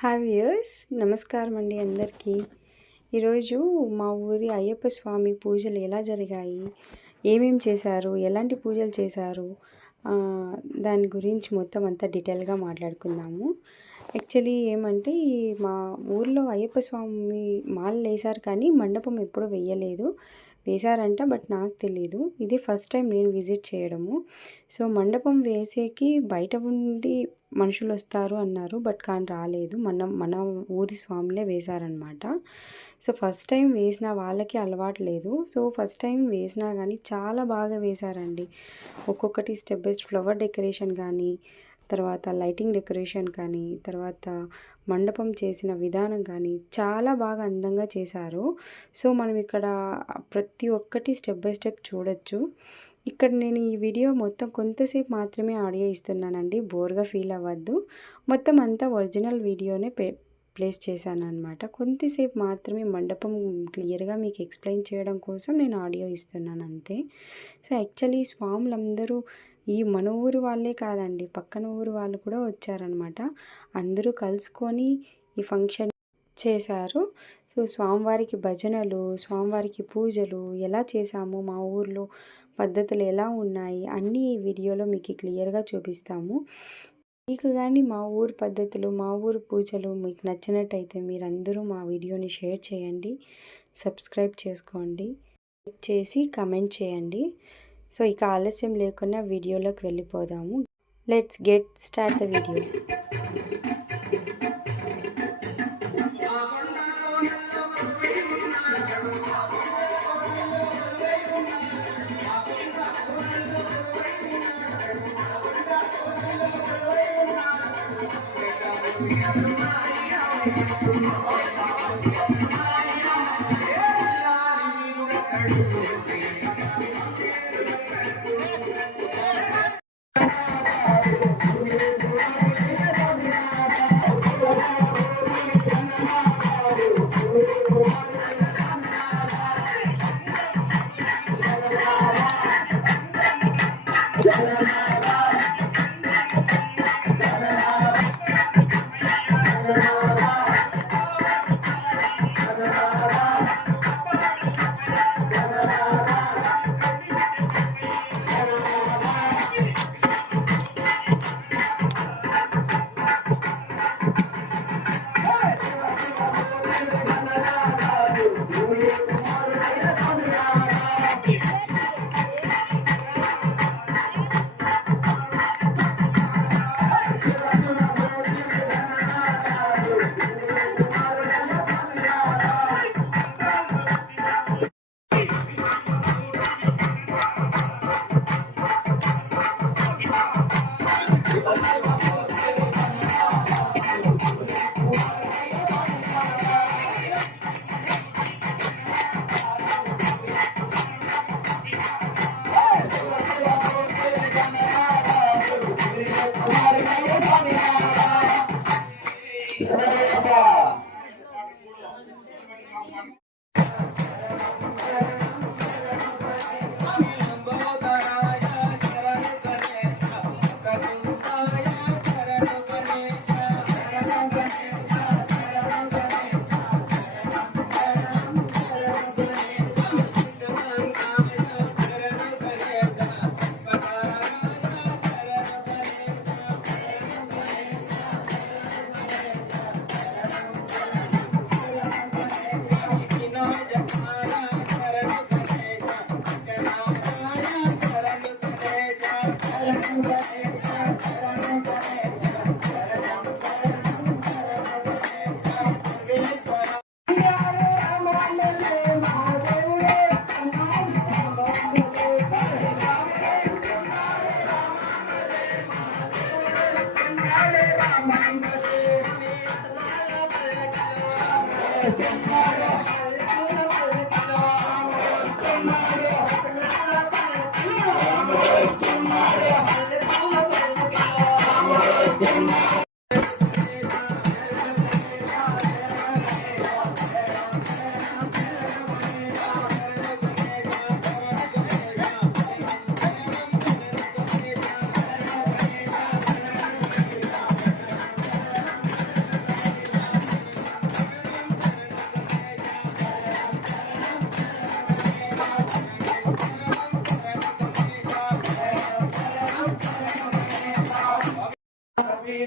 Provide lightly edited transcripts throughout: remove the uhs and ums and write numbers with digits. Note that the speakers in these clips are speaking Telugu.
హాయ్ వ్యూయర్స్, నమస్కారం అండి అందరికీ. ఈరోజు మా ఊరి అయ్యప్ప స్వామి పూజలు ఎలా జరిగాయి, ఏమేం చేశారు, ఎలాంటి పూజలు చేశారు, దాని గురించి మొత్తం అంతా డీటెయిల్గా మాట్లాడుకుందాము. యాక్చువల్లీ ఏమంటే మా ఊర్లో అయ్యప్ప స్వామి మాలలు వేశారు కానీ మండపం ఎప్పుడూ వేయలేదు. వేశారంట, బట్ నాకు తెలీదు. ఇది ఫస్ట్ టైం నేను విజిట్ చేయడము. సో మండపం వేసేకి బయట ఉండి మనుషులు వస్తారు అన్నారు, బట్ కానీ రాలేదు. మన ఊరి స్వాములే వేశారనమాట. సో ఫస్ట్ టైం వేసిన వాళ్ళకి అలవాటు లేదు. సో ఫస్ట్ టైం వేసినా కానీ చాలా బాగా వేశారండి. ఒక్కొక్కటి step by step flower decoration కానీ, తర్వాత లైటింగ్ డెకరేషన్ కానీ, తర్వాత మండపం చేసిన విధానం కానీ చాలా బాగా అందంగా చేశారు. సో మనం ఇక్కడ ప్రతి ఒక్కటి స్టెప్ బై స్టెప్ చూడొచ్చు. ఇక్కడ నేను ఈ వీడియో మొత్తం కొంతసేపు మాత్రమే ఆడియో ఇస్తున్నానండి, బోర్గా ఫీల్ అవ్వద్దు. మొత్తం అంతా ఒరిజినల్ వీడియోనే ప్లేస్ చేశాను అనమాట. కొంతసేపు మాత్రమే మండపం క్లియర్గా మీకు ఎక్స్ప్లెయిన్ చేయడం కోసం నేను ఆడియో ఇస్తున్నాను అంతే. సో యాక్చువల్లీ స్వాములందరూ ఈ మన ఊరు వాళ్ళే కాదండి, పక్కన ఊరు వాళ్ళు కూడా వచ్చారనమాట. అందరూ కలుసుకొని ఈ ఫంక్షన్ చేశారు. సో స్వామివారికి భజనలు, స్వామివారికి పూజలు ఎలా చేశాము, మా ఊర్లో పద్ధతులు ఎలా ఉన్నాయి అన్నీ ఈ వీడియోలో మీకు క్లియర్గా చూపిస్తాము. మీకు కానీ మా ఊరు పద్ధతులు, మా ఊరు పూజలు మీకు నచ్చినట్టయితే మీరందరూ మా వీడియోని షేర్ చేయండి, సబ్స్క్రైబ్ చేసుకోండి, లైక్ చేసి కమెంట్ చేయండి. సో ఇక ఆలస్యం లేకుండా వీడియోలోకి వెళ్ళిపోదాము. Let's get start the video.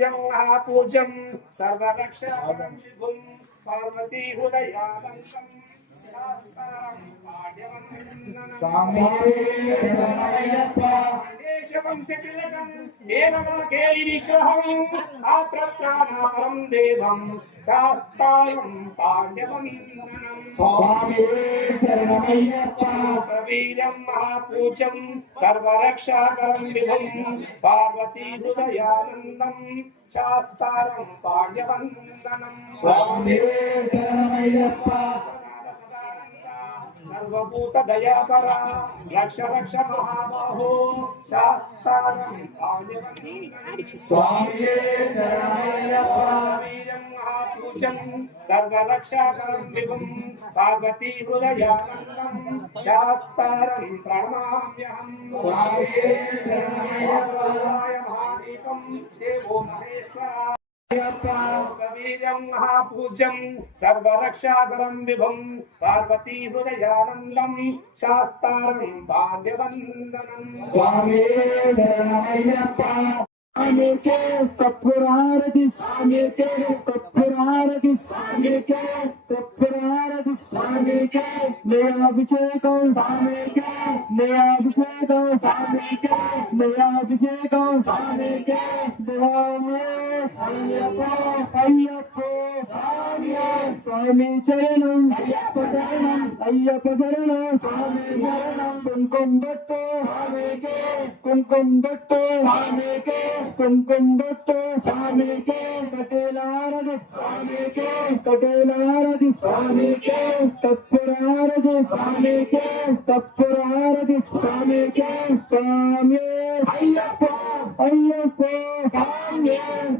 కవిరం పూజ్యం సర్వరక్షాకరం విభుం పార్వతీ హృదయానందం శాస్త్రం పాఠ్యవందనం వంశతిలకం ఏనమాకేలి విగ్రహం ఆత్రత్రాణాపరం దేవం శాస్త్రం పాఠ్యవందనం వీర్యం మహాపూజ్యం సర్వరక్షాకరం విభుం పార్వతీ హృదయానందం శాస్త్రం పాఠ్యవందనం స్వామి శరణమయ్యప్ప సర్వభూత దయాపర లక్ష లక్ష మహాబాహో శాస్త్రం స్వామి శరణమయ్యప్ప వీరం మహాపూజ్యం సర్వరక్షాకరం విభుం పార్వతీ హృదయానందం శాస్త్రం ప్రణమామ్యహం స్వామి శరణమయ్యప్ప మహాదీపం దేవో మహేశ్వర వీర్యం మహాపూజ్యం సర్వరక్షాకరం విభుం పార్వతీ హృదయానందం శాస్త్రం బాల్యవందనం స్వామి శరణమయ్యప్ప స్వామి కే కప్పురారతి స్వామి కే కప్పురారతి స్వామి కే కప్పురారతి స్వామి కే నయాభిషేకం స్వామి కే నయాభిషేకం స్వామి కే నయాభిషేకం స్వామి కే దేవామి అయ్యప్ప అయ్యప్ప స్వామి స్వామి చరణం అయ్యప్ప శరణం అయ్యప్ప శరణం స్వామి శరణం కుంకుమ బొట్టు స్వామి కే కుంకుమ బొట్టు స్వామి కే కుంకుమ బొట్టు స్వామి కే కటేలారది స్వామి కే కటేలారది స్వామి కే కప్పురారది స్వామి కే కప్పురారది స్వామి కే స్వామి అయ్యప్ప అయ్యప్ప స్వామి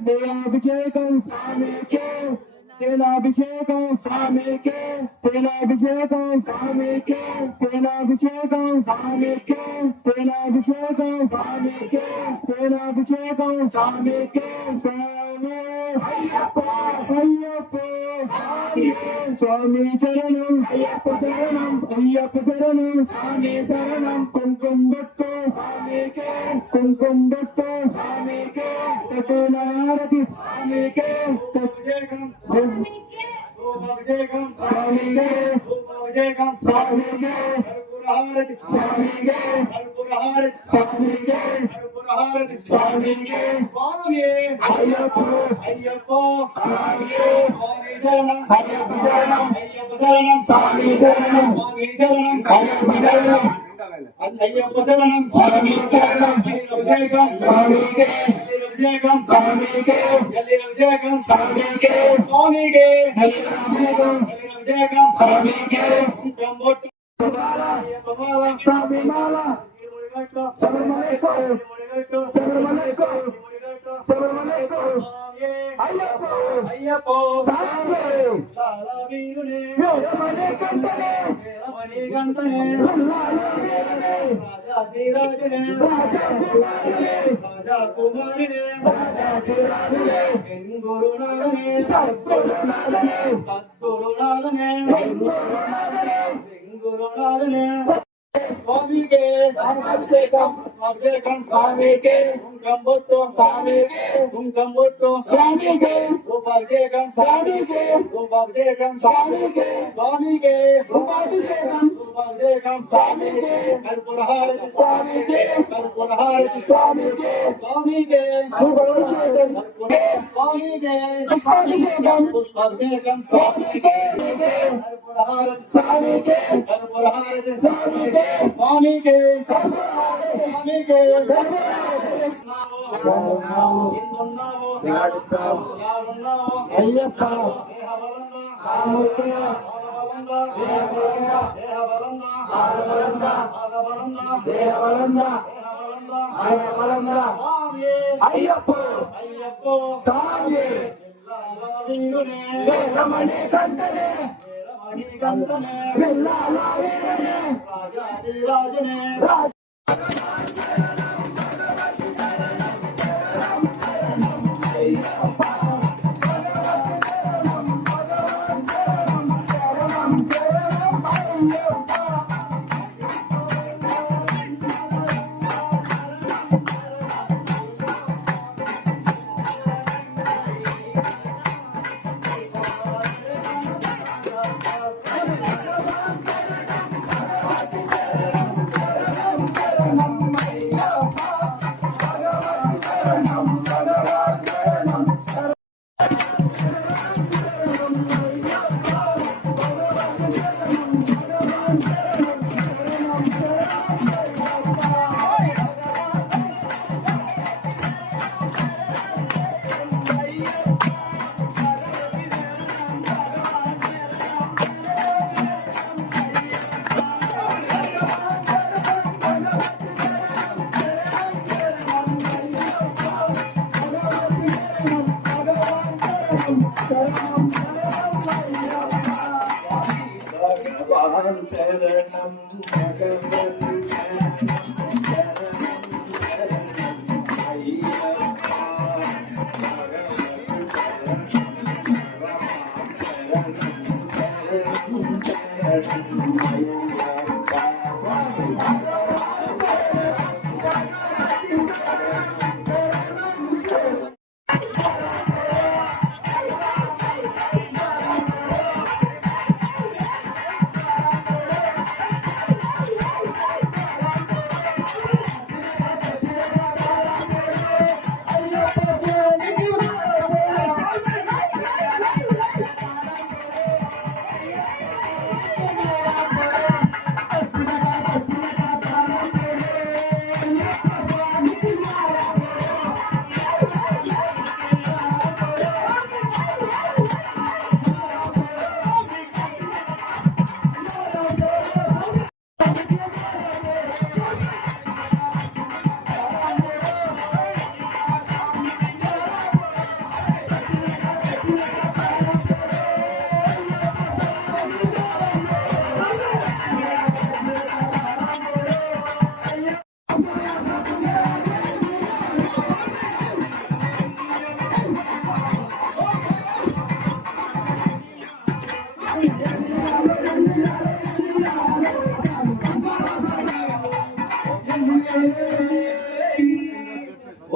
దేవాభిషేకం స్వామి కే తేలాభిషేకం స్వామి కే తేలాభిషేకం స్వామి కే తేలాభిషేకం స్వామి కే తేలాభిషేకం స్వామి కే తేలాభిషేకం స్వామి కే స్వామి అయ్యప్ప అయ్యప్ప స్వామి స్వామి శరణం అయ్యప్ప శరణం అయ్యప్ప శరణం స్వామి శరణం కుంకుమ బొట్టు స్వామి కే కుంకుమ బొట్టు స్వామి కే కటేలారతి స్వామి కే అభిషేకం అభిషేకం స్వామికే అభిషేకం స్వామికే కర్పూరహారతి స్వామికే కర్పూరహారతి స్వామికే కర్పూరహారతి స్వామికే స్వామి అయ్యప్ప అయ్యప్ప స్వామికే స్వామి శరణం అయ్యప్ప శరణం అయ్యప్ప శరణం స్వామి శరణం స్వామి శరణం అయ్యప్ప శరణం అయ్యప్ప శరణం స్వామి శరణం అభిషేకం స్వామికే అభిషేకం స్వామికే అభిషేకం స్వామికే స్వామికే అభిషేకం స్వామికే కంబొట్టు స్వామి మాల శబరిమలైకో శబరిమలైకో శబరిమలైకో అయ్యప్ప అయ్యప్ప స్వామి తాళ వీరునే వీరమణి కంటనే వీరమణి కంటనే రాజాధిరాజనే రాజకుమారినే రాజాధిరాజనే గురునాథనే సద్గురునాథనే సద్గురునాథనే గురునాథనే స్వామికే అభిషేకం అభిషేకం స్వామికే కుంకుమ బొట్టు స్వామికే కుంకుమ బొట్టు స్వామికే రూపాభిషేకం స్వామికే రూపాభిషేకం స్వామికే స్వామికే రూపాభిషేకం రూపాభిషేకం స్వామికే కర్పూరహారతి స్వామికే కర్పూరహారతి స్వామికే స్వామికే రూపాభిషేకం స్వామికే పుష్పాభిషేకం పుష్పాభిషేకం స్వామికే కర్పూరహారతి స్వామికే కర్పూరహారతి స్వామికే స్వామికే స్వామికే అయ్యప్ప అయ్యప్ప అయ్యప్ప స్వామి వీరమణి కంటనే రాజాధిరాజనే భగవాన్ శరణం భగవతి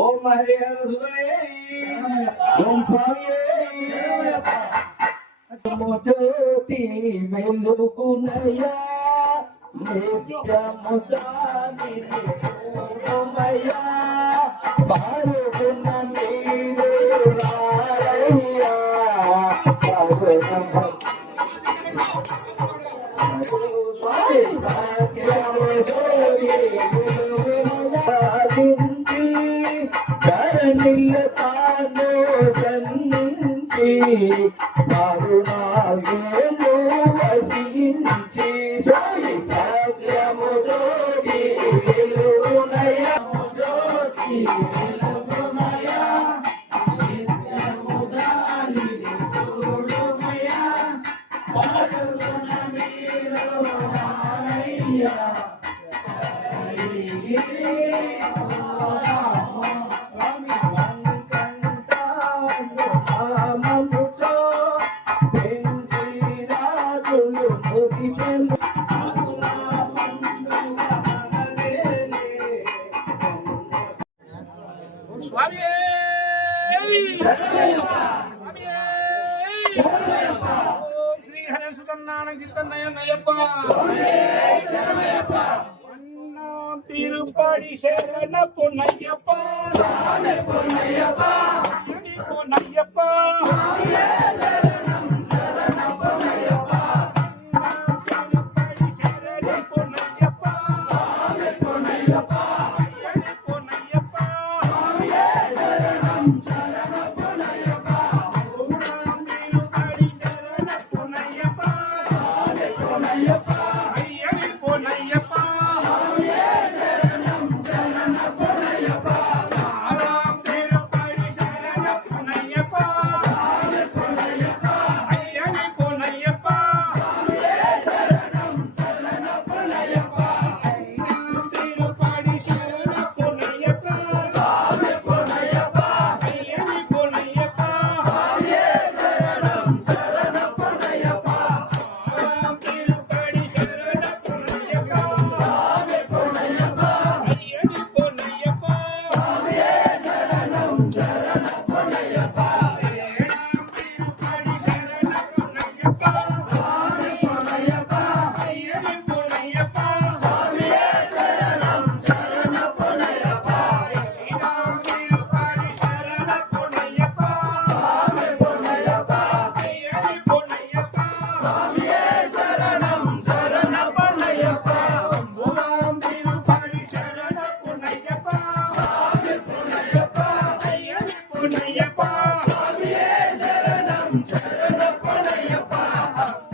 ఓం హరిహర సుధనే ఓం స్వామి జ్యోతి వెలుగునయ్యా నిత్యము దానిమయ్యా పారుకున్న నీవు రారయ్యా ధరణిల తాను జన్మించి కరుణావేలు వసించి స్వామి సత్యము జ్యోతి వెలుగునయ జ్యోతి వెలుగునయ నిత్యము దానిని చూడుమయ పాడుగుణ మీరు రారయ్యా శ్రీహరి సుతన్నాన చిత్తన్నయ్యప్ప తిరుపడి శరణ పొన్నయ్యప్ప పొన్నయ్యప్ప పొన్నయ్యప్ప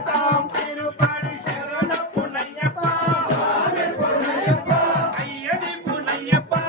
தாம் திருப்படி சரண புனையப்பா ஐயடி புனையப்பா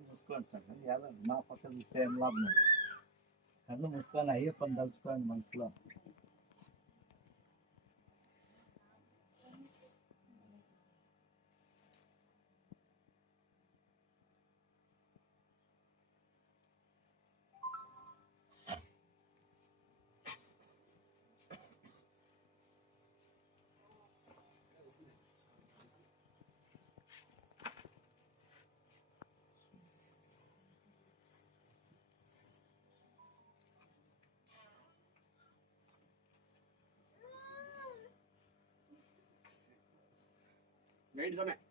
మూసుకోండి సార్ ఎలా మా పక్క చూస్తే ఏం లాభం కళ్ళు మూసుకొని అయ్యప్పని తలుచుకోండి మనసులో. వెయిట్ సమయం